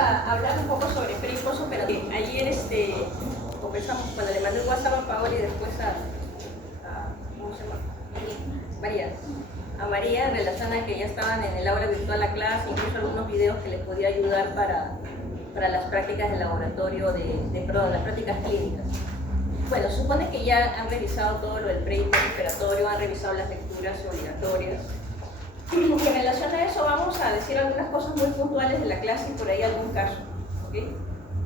a hablar un poco sobre pre y postoperatorio. Ayer conversamos, cuando le mandé un WhatsApp a Paola y después ¿cómo se llama? María, en relación a que ya estaban en el aula virtual la clase, incluso algunos videos que les podía ayudar para las prácticas de laboratorio, las prácticas clínicas. Bueno, se supone que ya han revisado todo lo del pre y postoperatorio, han revisado las lecturas obligatorias. En relación a eso vamos a decir algunas cosas muy puntuales de la clase y por ahí algún caso. ¿Okay?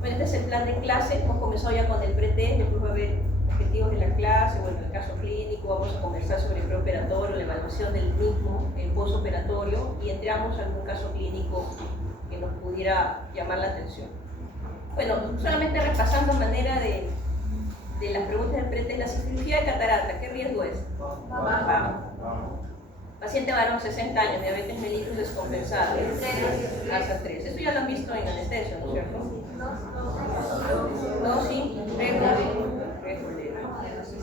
Bueno, este es el plan de clase, hemos comenzado ya con el pre-test, después va a haber objetivos de la clase, bueno, el caso clínico, vamos a conversar sobre el preoperatorio, la evaluación del mismo, el postoperatorio y entramos a algún caso clínico que nos pudiera llamar la atención. Bueno, solamente repasando a manera de las preguntas del pre-test, la cirugía de catarata, ¿qué riesgo es? Paciente varón, 60 años, diabetes mellitus descompensada, asa 3. Esto ya lo han visto en anestesia, ¿no es cierto? No, sí,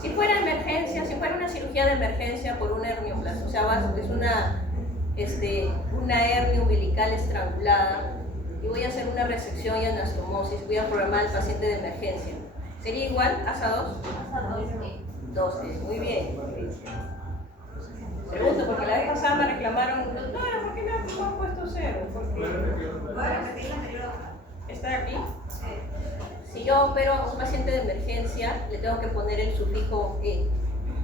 si fuera emergencia, si fuera una cirugía de emergencia por una hernioplastia, o sea, es una hernia umbilical estrangulada y voy a hacer una resección y anastomosis, voy a programar al paciente de emergencia. ¿Sería igual? ¿Asa 2? Asa 2, muy bien. Pregunto, porque la vez pasada me reclamaron, doctora, ¿por qué me han puesto 0? ¿Está aquí? Si yo opero a un paciente de emergencia, le tengo que poner el sufijo E.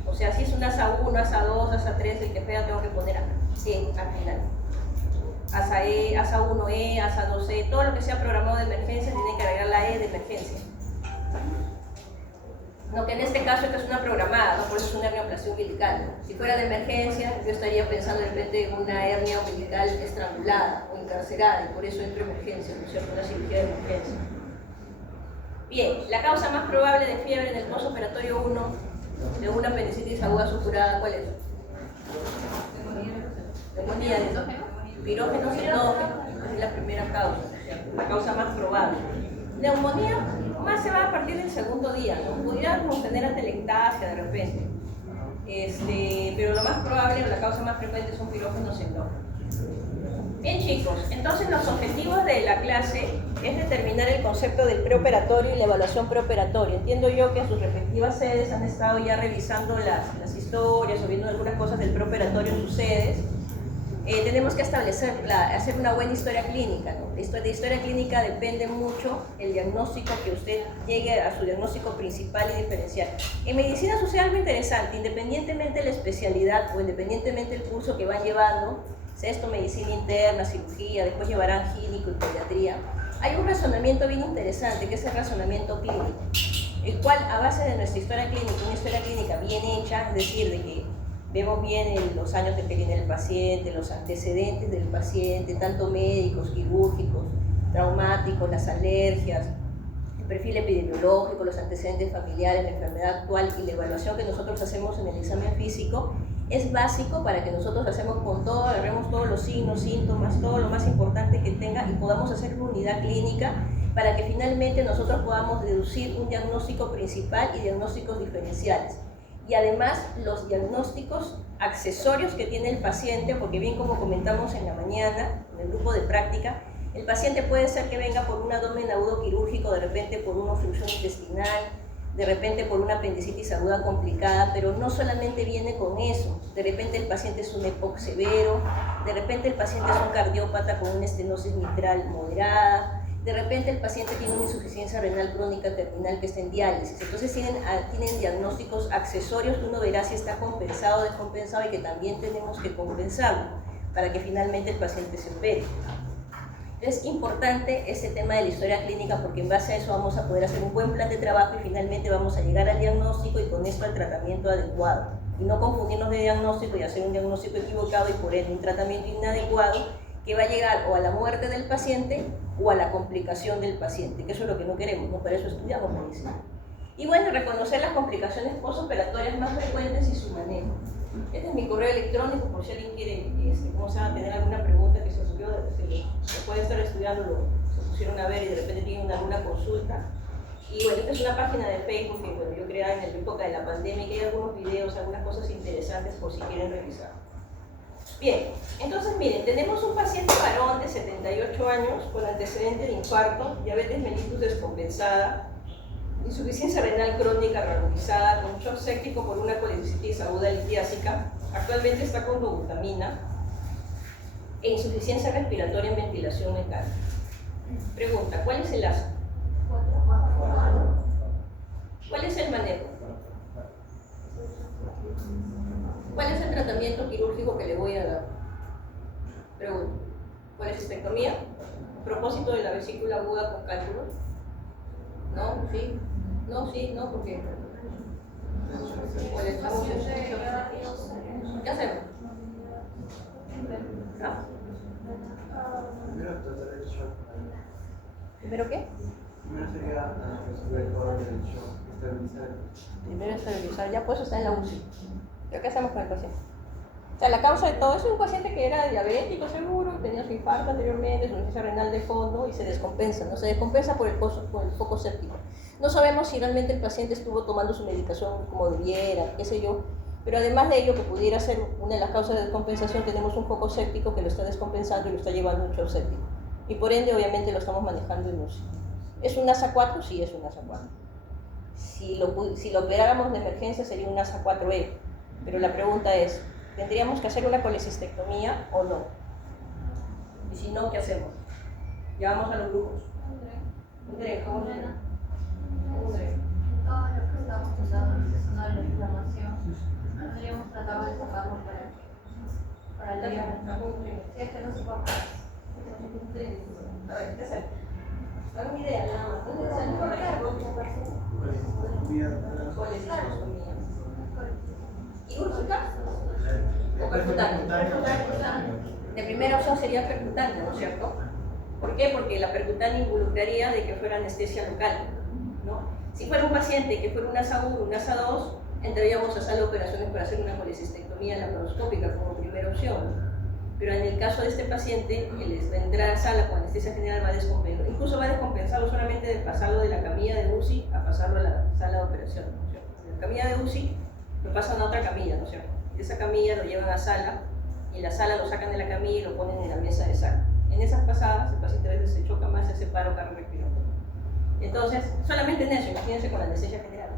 O sea, si es un asa 1, asa 2, asa 3, el que fea, tengo que poner E al final. Asa E, asa 1E, asa 2E, todo lo que sea programado de emergencia tiene que agregar la E de emergencia. No, que en este caso esta es una programada, ¿no? Por eso es una hernioplastia umbilical. Si fuera de emergencia, yo estaría pensando de repente en una hernia umbilical estrangulada o encarcerada, y por eso entro en emergencia, ¿no es cierto? Una cirugía de emergencia. Bien, la causa más probable de fiebre en el postoperatorio 1 de una apendicitis aguda suturada, ¿cuál es? Neumonía de pirógeno citógeno, es la primera causa, la causa más probable. Neumonía más se va a partir del segundo día, ¿no? Pudiéramos tener atelectasia de repente, pero lo más probable o la causa más frecuente es un pirógeno citógeno. Bien chicos, entonces los objetivos de la clase es determinar el concepto del preoperatorio y la evaluación preoperatoria. Entiendo yo que en sus respectivas sedes han estado ya revisando las historias o viendo algunas cosas del preoperatorio en sus sedes. Tenemos que hacer una buena historia clínica, ¿no? De historia clínica depende mucho el diagnóstico, que usted llegue a su diagnóstico principal y diferencial. En medicina sucede algo interesante, independientemente de la especialidad o independientemente del curso que van llevando, sexto, medicina interna, cirugía, después llevarán gínico y pediatría, hay un razonamiento bien interesante que es el razonamiento clínico, el cual a base de nuestra historia clínica, una historia clínica bien hecha, es decir, de que vemos bien los años que tiene el paciente, los antecedentes del paciente, tanto médicos, quirúrgicos, traumáticos, las alergias, el perfil epidemiológico, los antecedentes familiares, la enfermedad actual y la evaluación que nosotros hacemos en el examen físico es básico para que nosotros agarremos todos los signos, síntomas, todo lo más importante que tenga y podamos hacer una unidad clínica para que finalmente nosotros podamos deducir un diagnóstico principal y diagnósticos diferenciales. Y además los diagnósticos accesorios que tiene el paciente, porque bien como comentamos en la mañana, en el grupo de práctica, el paciente puede ser que venga por un abdomen agudo quirúrgico, de repente por una obstrucción intestinal, de repente por una apendicitis aguda complicada, pero no solamente viene con eso, de repente el paciente es un EPOC severo, de repente el paciente es un cardiópata con una estenosis mitral moderada, de repente el paciente tiene una insuficiencia renal crónica terminal que está en diálisis. Entonces tienen diagnósticos accesorios que uno verá si está compensado o descompensado y que también tenemos que compensarlo para que finalmente el paciente se opere. Es importante ese tema de la historia clínica porque en base a eso vamos a poder hacer un buen plan de trabajo y finalmente vamos a llegar al diagnóstico y con esto al tratamiento adecuado. Y no confundirnos de diagnóstico y hacer un diagnóstico equivocado y por ende un tratamiento inadecuado que va a llegar o a la muerte del paciente o a la complicación del paciente, que eso es lo que no queremos, ¿no? Para eso estudiamos medicina. Y bueno, reconocer las complicaciones postoperatorias más frecuentes y su manejo. Este es mi correo electrónico, por si alguien quiere, ¿cómo se va a tener alguna pregunta que se subió, se puede estar estudiando, se pusieron a ver y de repente tienen alguna consulta. Y bueno, esta es una página de Facebook que bueno, yo creé en la época de la pandemia y que hay algunos videos, algunas cosas interesantes por si quieren revisar. Bien, entonces miren, tenemos un paciente varón de de 78 años con antecedente de infarto, diabetes mellitus descompensada, insuficiencia renal crónica randomizada con shock séptico por una colecitis aguda litiásica, actualmente está con dobutamina e insuficiencia respiratoria en ventilación mecánica. Pregunta, ¿cuál es el asco? ¿Cuál es el manejo? ¿Cuál es el tratamiento quirúrgico que le voy a dar? Pregunta, ¿colecistectomía? ¿Propósito de la vesícula aguda con cálculos? ¿No? ¿Sí? No, sí, no, porque ¿qué hacemos? ¿Ah? ¿Primero qué? Primero sería resolver todo el shock, estabilizar. Primero estabilizar, ya pues está en la UCI. ¿Pero qué hacemos con el paciente? O sea, la causa de todo eso es un paciente que era diabético seguro, tenía su infarto anteriormente, su insuficiencia renal de fondo y se descompensa, ¿no? Se descompensa por el foco séptico. No sabemos si realmente el paciente estuvo tomando su medicación como debiera, qué sé yo, pero además de ello, que pudiera ser una de las causas de descompensación, tenemos un foco séptico que lo está descompensando y lo está llevando a un shock séptico. Y por ende, obviamente, lo estamos manejando en UCI. ¿Es un ASA 4? Sí, es un ASA 4. Si lo operáramos de emergencia sería un ASA 4E, pero la pregunta es, ¿tendríamos que hacer una colecistectomía o no? Y si no, ¿qué hacemos? Llamamos a los grupos. André, ¿cómo se llama? Todo lo que estamos usando empezando la inflamación, podríamos tratar de sacarlo para el día. Si es que no se puede parar. A ver, ¿qué hacemos? Hago una idea, nada más. ¿Dónde está el colecistectomía? ¿Quirúrgica? ¿O percutánea? De primera opción sería percutánea, ¿no es cierto? ¿Por qué? Porque la percutánea involucraría de que fuera anestesia local, ¿no? Si fuera un paciente que fuera un ASA 1, un ASA 2, entraríamos a sala de operaciones para hacer una colecistectomía laparoscópica como primera opción. Pero en el caso de este paciente, el entrar a sala con anestesia general va a descompensar, incluso va a descompensarlo solamente de pasarlo de la camilla de UCI a pasarlo a la sala de operación, ¿no es cierto? De la camilla de UCI lo pasan a otra camilla, ¿no es cierto? De esa camilla lo llevan a sala y en la sala lo sacan de la camilla y lo ponen en la mesa de sala. En esas pasadas, el paciente a veces se choca más, se hace paro cardiorrespiratorio. Entonces, solamente en eso, imagínense con la anestesia general.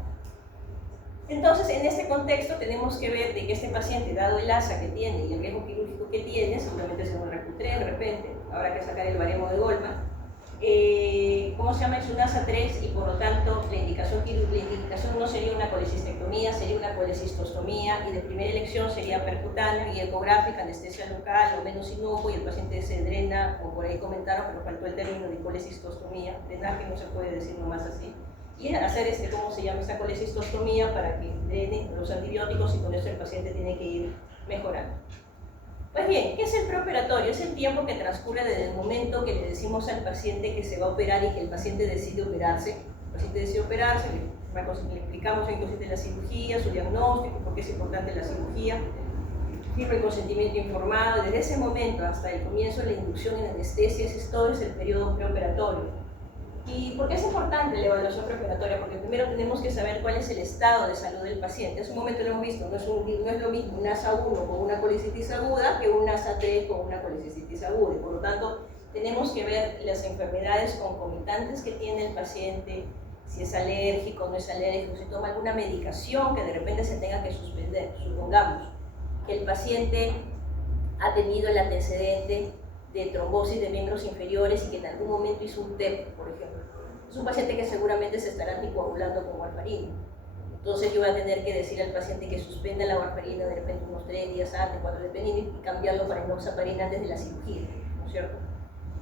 Entonces, en este contexto tenemos que ver de que este paciente, dado el ASA que tiene y el riesgo quirúrgico que tiene, seguramente es un RQ3 de repente, habrá que sacar el baremo de Goldman, ¿cómo se llama? Es un ASA 3 y por lo tanto la indicación no sería una colecistectomía, sería una colecistostomía y de primera elección sería percutánea y ecográfica, anestesia local o menos inocuo y el paciente se drena, o por ahí comentaron, pero faltó el término de colecistostomía, drenaje no se puede decir nomás así, y hacer ¿cómo se llama? Esta colecistostomía para que drenen los antibióticos y con eso el paciente tiene que ir mejorando. Pues bien, ¿qué es el preoperatorio? Es el tiempo que transcurre desde el momento que le decimos al paciente que se va a operar y que el paciente decide operarse. El paciente decide operarse, le explicamos en qué consiste la cirugía, su diagnóstico, por qué es importante la cirugía, firma el consentimiento informado. Desde ese momento hasta el comienzo de la inducción en anestesia, todo es el periodo preoperatorio. ¿Y por qué es importante la evaluación preoperatoria? Porque primero tenemos que saber cuál es el estado de salud del paciente. Hace un momento lo hemos visto, no es lo mismo un ASA 1 con una colecitis aguda que un ASA 3 con una colecitis aguda. Y por lo tanto, tenemos que ver las enfermedades concomitantes que tiene el paciente, si es alérgico o no es alérgico, si toma alguna medicación que de repente se tenga que suspender. Supongamos que el paciente ha tenido el antecedente de trombosis de miembros inferiores y que en algún momento hizo un TEP, por ejemplo. Es un paciente que seguramente se estará anticoagulando con warfarina. Entonces yo voy a tener que decir al paciente que suspenda la warfarina de repente unos 3 días antes, 4 dependiendo, y cambiarlo para enoxaparina antes de la cirugía, ¿no es cierto?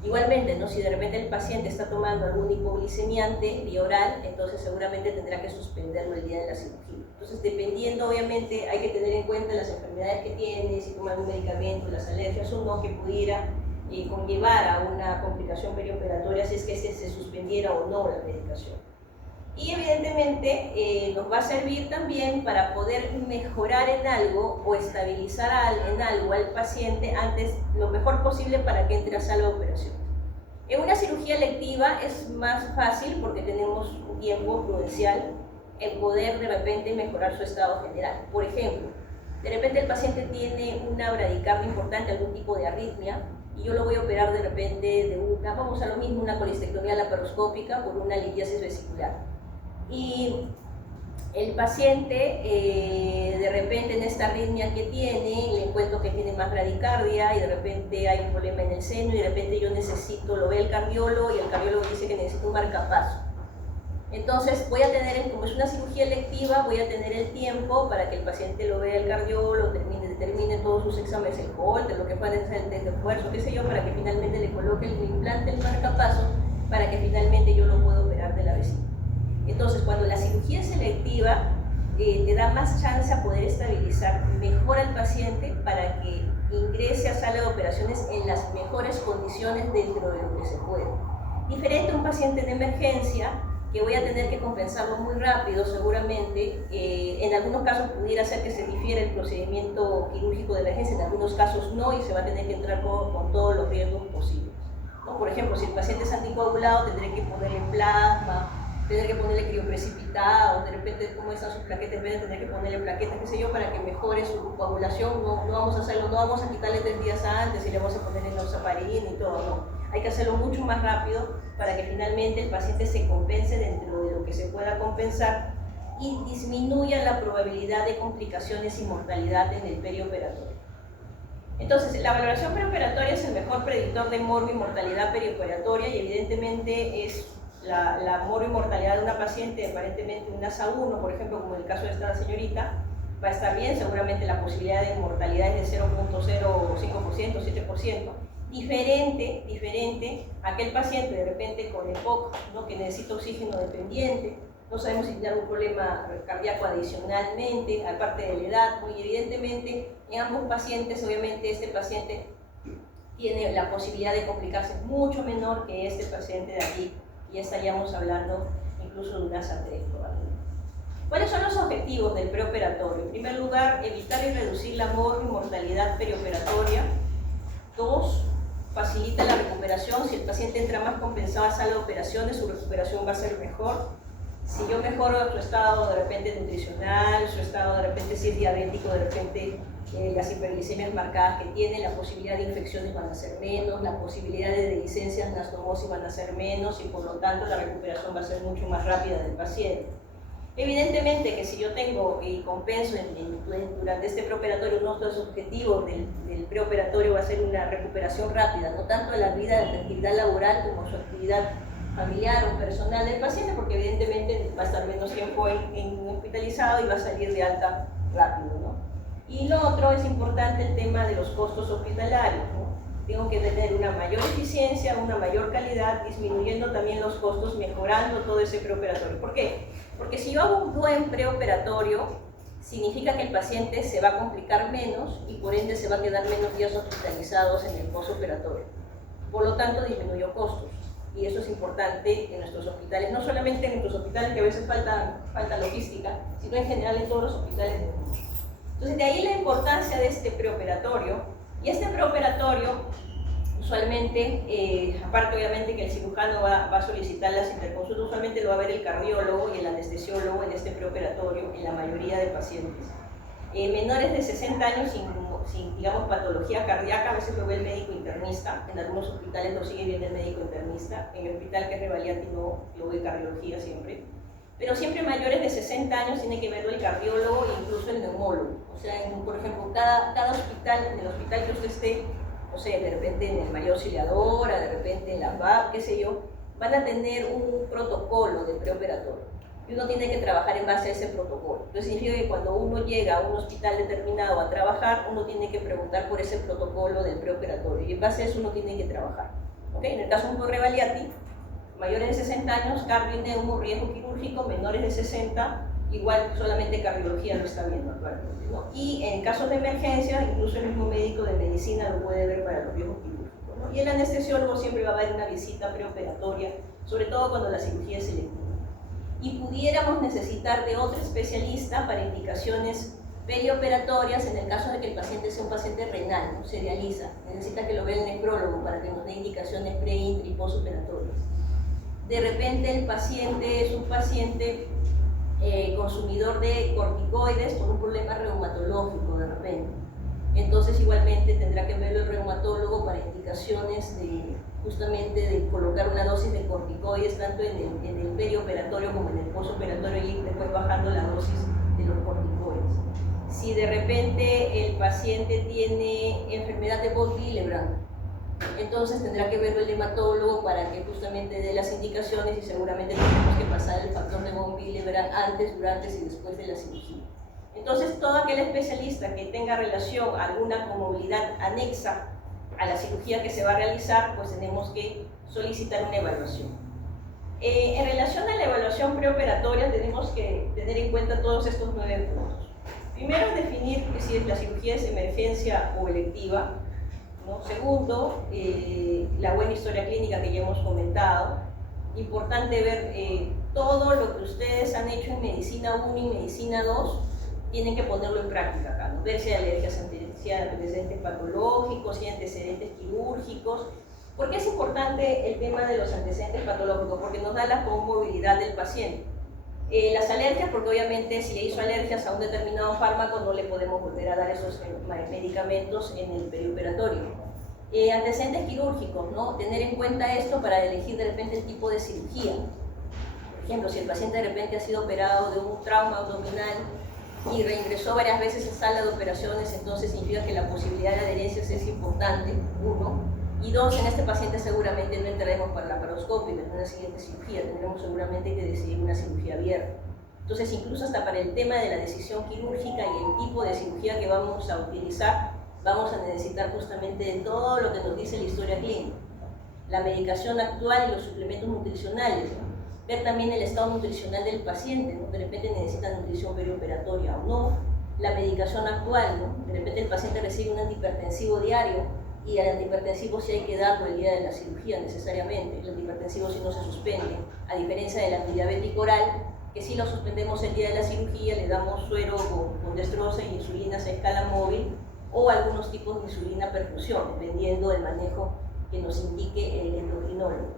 Igualmente, ¿no? Si de repente el paciente está tomando algún hipoglicemiante vía oral, entonces seguramente tendrá que suspenderlo el día de la cirugía. Entonces, dependiendo, obviamente, hay que tener en cuenta las enfermedades que tiene, si toma algún medicamento, las alergias o no, que pudiera conllevar a una complicación perioperatoria si es que se suspendiera o no la medicación. Y evidentemente nos va a servir también para poder mejorar en algo o estabilizar en algo al paciente antes lo mejor posible para que entre a sala de operación. En una cirugía electiva es más fácil porque tenemos un tiempo prudencial en poder de repente mejorar su estado general. Por ejemplo, de repente el paciente tiene una bradicardia importante, algún tipo de arritmia, y yo lo voy a operar de repente de vamos a lo mismo, una colistectomía laparoscópica por una litiasis vesicular. Y el paciente, de repente en esta arritmia que tiene, le encuentro que tiene más bradicardia y de repente hay un problema en el seno y de repente yo necesito, lo ve el cardiólogo y el cardiólogo dice que necesito un marcapaso. Entonces voy a tener, como es una cirugía electiva, voy a tener el tiempo para que el paciente lo vea el cardiólogo, determine todos sus exámenes, el Holter, lo que pueda ser el test de esfuerzo, qué sé yo, para que finalmente le coloque el implante, el marcapaso, para que finalmente yo lo pueda operar de la vesícula. Entonces, cuando la cirugía es selectiva, te da más chance a poder estabilizar mejor al paciente para que ingrese a sala de operaciones en las mejores condiciones dentro de lo que se puede. Diferente a un paciente de emergencia, que voy a tener que compensarlo muy rápido seguramente. En algunos casos pudiera ser que se difiera el procedimiento quirúrgico de emergencia, en algunos casos no, y se va a tener que entrar con todos los riesgos posibles, ¿no? Por ejemplo, si el paciente es anticoagulado, tendré que ponerle plasma, tendré que ponerle crioprecipitado, de repente como están sus plaquetas, en vez de tener que ponerle plaquetas, qué sé yo, para que mejore su coagulación. No vamos a hacerlo, no vamos a quitarle 3 días antes y le vamos a poner enoxaparina y todo, no. Hay que hacerlo mucho más rápido para que finalmente el paciente se compense dentro de lo que se pueda compensar y disminuya la probabilidad de complicaciones y mortalidad en el perioperatorio. Entonces, la valoración preoperatoria es el mejor predictor de morbo y mortalidad perioperatoria y evidentemente es la morbo y mortalidad de una paciente, aparentemente un ASA1, por ejemplo, como en el caso de esta señorita, va a estar bien, seguramente la posibilidad de mortalidad es de 0.05%, 7%. Diferente a aquel paciente de repente con EPOC, ¿no? Que necesita oxígeno dependiente, no sabemos si tiene algún problema cardíaco adicionalmente, aparte de la edad, y evidentemente en ambos pacientes, obviamente este paciente tiene la posibilidad de complicarse mucho menor que este paciente de aquí, y ya estaríamos hablando incluso de un ASA 3 probablemente. ¿Cuáles son los objetivos del preoperatorio? En primer lugar, evitar y reducir la morbo y mortalidad perioperatoria. 2, facilita la recuperación. Si el paciente entra más compensado a sala de operaciones, su recuperación va a ser mejor. Si yo mejoro su estado de repente nutricional, su estado de repente si es diabético, de repente las hiperglicemias marcadas que tiene, la posibilidad de infecciones van a ser menos, la posibilidad de licencias anastomosis van a ser menos y por lo tanto la recuperación va a ser mucho más rápida del paciente. Evidentemente que si yo tengo y compenso durante este preoperatorio, uno de los objetivos del preoperatorio va a ser una recuperación rápida, no tanto de la vida de actividad laboral como su actividad familiar o personal del paciente, porque evidentemente va a estar menos tiempo hospitalizado y va a salir de alta rápido, ¿no? Y lo otro es importante el tema de los costos hospitalarios, ¿no? Tengo que tener una mayor eficiencia, una mayor calidad, disminuyendo también los costos, mejorando todo ese preoperatorio. ¿Por qué? Porque si yo hago un buen preoperatorio, significa que el paciente se va a complicar menos y por ende se va a quedar menos días hospitalizados en el postoperatorio. Por lo tanto, disminuyó costos. Y eso es importante en nuestros hospitales, no solamente en nuestros hospitales que a veces falta logística, sino en general en todos los hospitales del mundo. Entonces, de ahí la importancia de este preoperatorio. Y este preoperatorio, usualmente, aparte obviamente que el cirujano va a solicitar las interconsultas, usualmente lo va a ver el cardiólogo y el anestesiólogo en este preoperatorio en la mayoría de pacientes. Menores de 60 años sin, digamos, patología cardíaca, a veces lo ve el médico internista, en algunos hospitales lo sigue viendo el médico internista, en el hospital que es Revaliati no lo ve cardiología siempre, pero siempre mayores de 60 años tiene que verlo el cardiólogo e incluso el neumólogo. O sea, por ejemplo, cada hospital, en el hospital que usted esté, o sea, de repente en el María Auxiliadora, de repente en la VAP, qué sé yo, van a tener un protocolo de preoperatorio. Y uno tiene que trabajar en base a ese protocolo. Entonces significa que cuando uno llega a un hospital determinado a trabajar, uno tiene que preguntar por ese protocolo del preoperatorio. Y en base a eso uno tiene que trabajar. ¿Okay? En el caso de un Revaliati, mayores de 60 años, cardio y neumo, riesgo quirúrgico, menores de 60, igual solamente cardiología lo está viendo actualmente, ¿no? Y en casos de emergencia, incluso el mismo médico de medicina lo puede ver para los riesgos quirúrgicos, ¿no? Y el anestesiólogo siempre va a dar una visita preoperatoria, sobre todo cuando la cirugía es selectiva. Y pudiéramos necesitar de otro especialista para indicaciones perioperatorias en el caso de que el paciente sea un paciente renal, ¿no? Se dializa, necesita que lo vea el nefrólogo para que nos dé indicaciones pre-, intra- y postoperatorias. De repente el paciente es un paciente consumidor de corticoides por un problema reumatológico de repente. Entonces igualmente tendrá que verlo el reumatólogo para indicar indicaciones de justamente de colocar una dosis de corticoides tanto en el perioperatorio como en el postoperatorio y después bajando la dosis de los corticoides. Si de repente el paciente tiene enfermedad de von Willebrand, entonces tendrá que verlo el hematólogo para que justamente dé las indicaciones y seguramente tendremos que pasar el factor de von Willebrand antes, durante y después de la cirugía. Entonces, todo aquel especialista que tenga relación a alguna comorbilidad anexa a la cirugía que se va a realizar, pues tenemos que solicitar una evaluación. En relación a la evaluación preoperatoria, tenemos que tener en cuenta todos estos 9 puntos. Primero, definir si la cirugía es emergencia o electiva, ¿no? Segundo, la buena historia clínica que ya hemos comentado. Importante ver todo lo que ustedes han hecho en medicina 1 y medicina 2, tienen que ponerlo en práctica acá, ¿no? Ver si hay alergias, si hay antecedentes patológicos, si hay antecedentes quirúrgicos. ¿Por qué es importante el tema de los antecedentes patológicos? Porque nos da la comorbilidad del paciente. Las alergias, porque obviamente si le hizo alergias a un determinado fármaco no le podemos volver a dar esos medicamentos en el perioperatorio. Antecedentes quirúrgicos, ¿no? Tener en cuenta esto para elegir de repente el tipo de cirugía. Por ejemplo, si el paciente de repente ha sido operado de un trauma abdominal y reingresó varias veces en sala de operaciones, entonces significa que la posibilidad de adherencias es importante, 1. Y 2, en este paciente seguramente no entraremos para la laparoscopia, en una siguiente cirugía, tendremos seguramente que decidir una cirugía abierta. Entonces, incluso hasta para el tema de la decisión quirúrgica y el tipo de cirugía que vamos a utilizar, vamos a necesitar justamente de todo lo que nos dice la historia clínica. La medicación actual y los suplementos nutricionales, ¿no? Ver también el estado nutricional del paciente, ¿no? De repente necesita nutrición perioperatoria o no. La medicación actual, ¿no? De repente el paciente recibe un antihipertensivo diario y al antihipertensivo sí hay que darlo el día de la cirugía necesariamente. El antihipertensivo sí no se suspende, a diferencia del antidiabético oral, que si lo suspendemos el día de la cirugía, le damos suero con dextrosa y insulinas a escala móvil o algunos tipos de insulina perfusión, dependiendo del manejo que nos indique el endocrinólogo.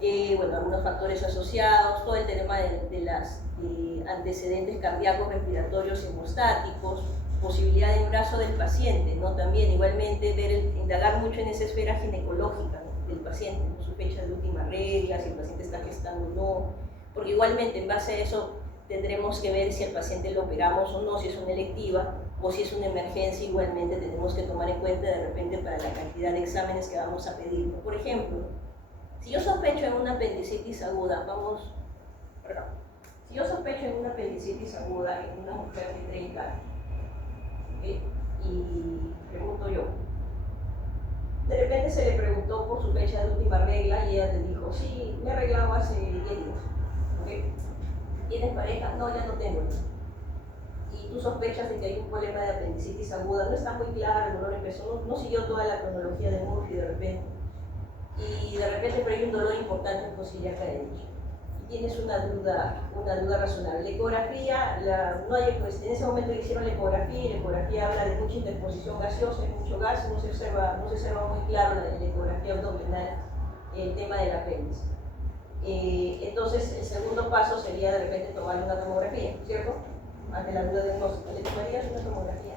Bueno, algunos factores asociados, todo el tema de los antecedentes cardíacos, respiratorios, hemostáticos, posibilidad de embarazo del paciente, ¿no? También igualmente indagar mucho en esa esfera ginecológica, ¿no? Del paciente, ¿no? Su fecha de última regla, si el paciente está gestando o no, porque igualmente en base a eso tendremos que ver si al paciente lo operamos o no, si es una electiva o si es una emergencia. Igualmente tenemos que tomar en cuenta de repente para la cantidad de exámenes que vamos a pedir, ¿no? Por ejemplo, si yo sospecho en una apendicitis aguda, si yo sospecho en una apendicitis aguda en una mujer de 30 años, ¿okay? Y pregunto yo, de repente se le preguntó por su fecha de última regla y ella te dijo, sí, me he arreglado hace 10 días, ¿okay? ¿Tienes pareja? No, ya no tengo. Y tú sospechas de que hay un problema de apendicitis aguda, no está muy claro, el dolor empezó, no siguió toda la cronología de Murphy de repente. Y de repente pero hay un dolor importante en costilla cadenilla. Y tienes una duda razonable. La ecografía, no hay, pues, en ese momento le hicieron la ecografía y la ecografía habla de mucha interposición gaseosa, hay mucho gas, no se observa muy claro la ecografía abdominal, el tema del apéndice. Entonces el segundo paso sería de repente tomar una tomografía, ¿cierto? Ante la duda diagnóstica, ¿le tomarías una tomografía?